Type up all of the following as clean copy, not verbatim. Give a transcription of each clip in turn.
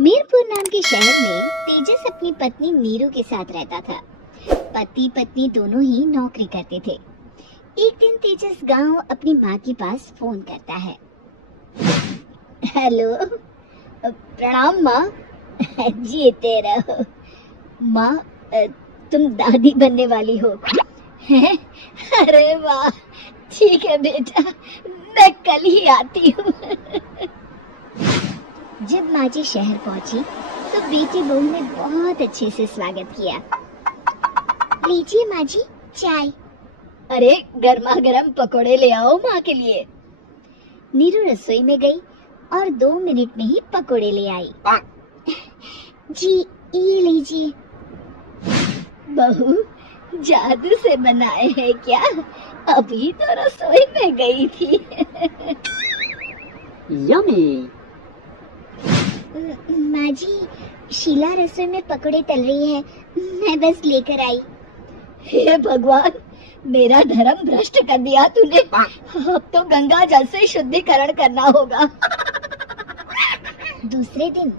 मीरपुर नाम के शहर में तेजस अपनी पत्नी नीरू के साथ रहता था। पति पत्नी दोनों ही नौकरी करते थे। एक दिन तेजस गांव अपनी माँ के पास फोन करता है। हेलो, प्रणाम माँ। जीते रहो माँ, तुम दादी बनने वाली हो हैं? अरे वाह, ठीक है बेटा, मैं कल ही आती हूँ। जब माँ जी शहर पहुंची तो बेटी बहू ने बहुत अच्छे से स्वागत किया। लीजिए माँ जी, चाय। अरे गर्मा गर्म पकोड़े ले आओ माँ के लिए। नीरू रसोई में गई और 2 मिनट में ही पकोड़े ले आई। जी ये लीजिए। बहू जादू से बनाए हैं क्या? अभी तो रसोई में गई थी। यम्मी। माँ जी, शीला रसोई में पकोड़े तल रही है, मैं बस लेकर आई। हे भगवान, मेरा धर्म भ्रष्ट कर दिया तूने। अब तो गंगा जल से शुद्धिकरण करना होगा। दूसरे दिन,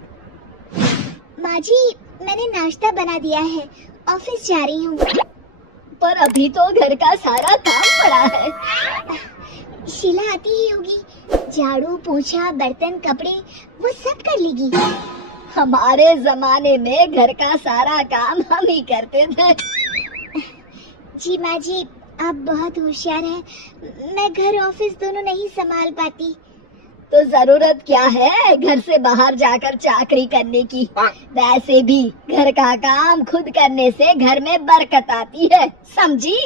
माँ जी मैंने नाश्ता बना दिया है, ऑफिस जा रही हूँ। पर अभी तो घर का सारा काम पड़ा है। शीला आती ही होगी, झाड़ू पोछा बर्तन कपड़े वो सब कर लेगी। हमारे जमाने में घर का सारा काम हम ही करते थे। जी माँ जी, आप बहुत होशियार हैं, मैं घर ऑफिस दोनों नहीं संभाल पाती। तो जरूरत क्या है घर से बाहर जाकर चाकरी करने की? वैसे भी घर का काम खुद करने से घर में बरकत आती है, समझी?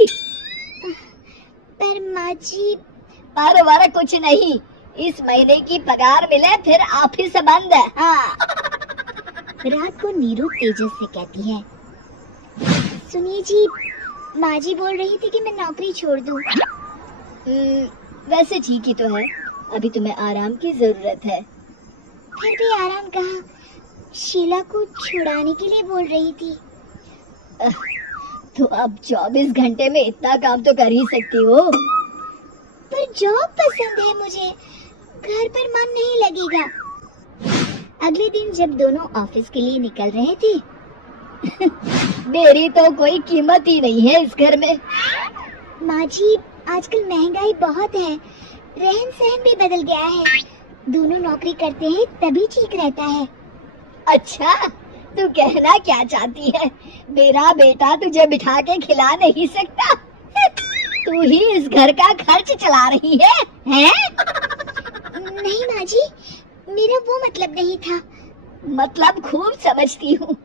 पर माँ जी, पर वर कुछ नहीं, इस महीने की पगार मिले फिर ऑफिस बंद है। हाँ। रात को नीरू तेजस से कहती है, सुनिए जी, माँ जी बोल रही थी कि मैं नौकरी छोड़ दूं। वैसे ठीक ही तो है, अभी तुम्हें आराम की जरूरत है। फिर भी आराम कहाँ, शीला को छुड़ाने के लिए बोल रही थी। तो अब 24 घंटे में इतना काम तो कर ही सकती हो। पर जॉब पसंद है मुझे, घर पर मन नहीं लगेगा। अगले दिन जब दोनों ऑफिस के लिए निकल रहे थे, मेरी तो कोई कीमत ही नहीं है इस घर में। माँ जी, आजकल महंगाई बहुत है, रहन सहन भी बदल गया है, दोनों नौकरी करते हैं तभी ठीक रहता है। अच्छा, तू कहना क्या चाहती है? मेरा बेटा तुझे बिठा के खिला नहीं सकता? तू ही इस घर का खर्च चला रही है, हैं? नहीं माँ जी, मेरा वो मतलब नहीं था। मतलब खूब समझती हूँ,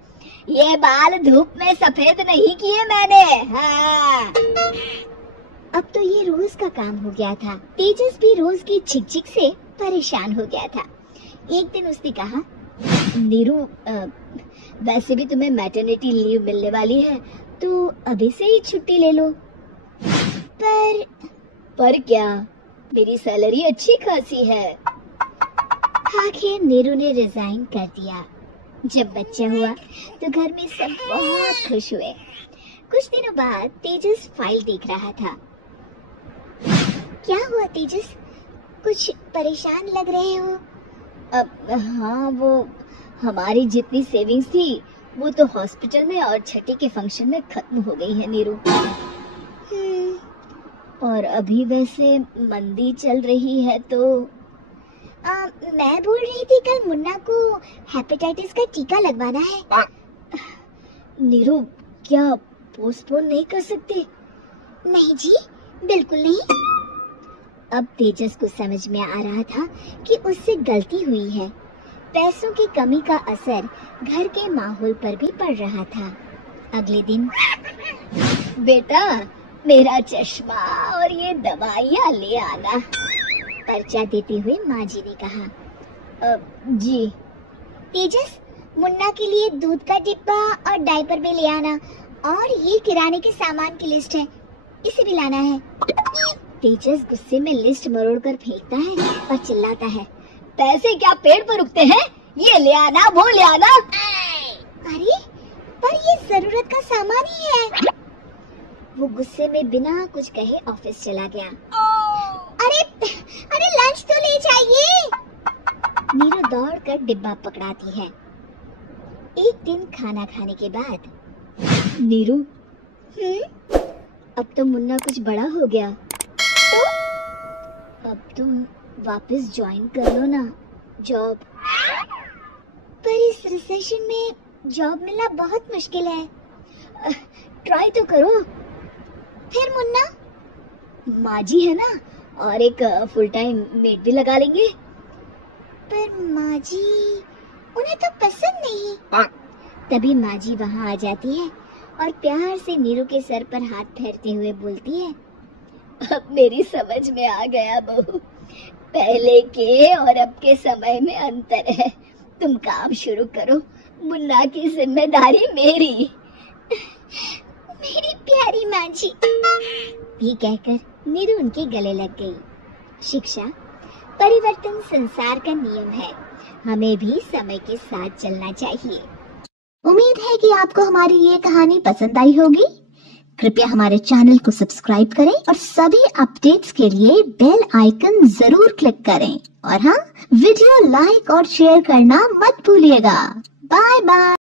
ये बाल धूप में सफेद नहीं किए मैंने। हाँ। अब तो ये रोज का काम हो गया था। तेजस भी रोज की झिकझिक से परेशान हो गया था। एक दिन उसने कहा, नीरू, वैसे भी तुम्हें मैटरनिटी लीव मिलने वाली है, तो अभी से ही छुट्टी ले लो। पर क्या, मेरी सैलरी अच्छी खासी है। आखिर नीरू ने रिजाइन कर दिया। जब बच्चा हुआ तो घर में सब बहुत खुश हुए। कुछ दिनों बाद तेजस फाइल देख रहा था। क्या हुआ तेजस, कुछ परेशान लग रहे हो? हाँ, वो हमारी जितनी सेविंग्स थी वो तो हॉस्पिटल में और छठी के फंक्शन में खत्म हो गई है नीरू। और अभी वैसे मंदी चल रही है तो मैं बोल रही थी कल मुन्ना को हेपेटाइटिस का टीका लगवाना है। नीरू, क्या पोस्टपोन नहीं कर सकते? नहीं जी, बिल्कुल नहीं। अब तेजस को समझ में आ रहा था कि उससे गलती हुई है। पैसों की कमी का असर घर के माहौल पर भी पड़ रहा था। अगले दिन, बेटा मेरा चश्मा और ये दवाइयाँ ले आना, पर्चा देते हुए माँ जी ने कहा। जी। तेजस, मुन्ना के लिए दूध का डिब्बा और डायपर भी ले आना, और ये किराने के सामान की लिस्ट है, इसे भी लाना है। तेजस गुस्से में लिस्ट मरोड़कर फेंकता है और चिल्लाता है, पैसे क्या पेड़ पर उगते हैं? ये ले आना, वो ले आना। अरे पर ये जरूरत का सामान ही है। वो गुस्से में बिना कुछ कहे ऑफिस चला गया। अरे लंच तो ले जाइए। नीरू दौड़कर डिब्बा पकड़ाती है एक दिन खाना खाने के बाद। नीरू, अब तो मुन्ना कुछ बड़ा हो गया, तो अब तुम वापस ज्वाइन कर लो ना जॉब। पर इस रिसेशन में जॉब मिलना बहुत मुश्किल है। ट्राई तो करो। फिर मुन्ना, माँ जी है ना, और एक फुल टाइम मेड भी लगा लेंगे। पर माँ जी, उन्हें तो पसंद नहीं। तभी माँ जी वहाँ आ जाती है और प्यार से नीरू के सर पर हाथ फेरते हुए बोलती है, अब मेरी समझ में आ गया बहू, पहले के और अब के समय में अंतर है। तुम काम शुरू करो, मुन्ना की जिम्मेदारी मेरी। मेरी प्यारी माँ जी, ये कहकर नीरू उनके गले लग गई। शिक्षा, परिवर्तन संसार का नियम है, हमें भी समय के साथ चलना चाहिए। उम्मीद है कि आपको हमारी ये कहानी पसंद आई होगी। कृपया हमारे चैनल को सब्सक्राइब करें और सभी अपडेट्स के लिए बेल आइकन जरूर क्लिक करें। और हाँ, वीडियो लाइक और शेयर करना मत भूलिएगा। Bye bye.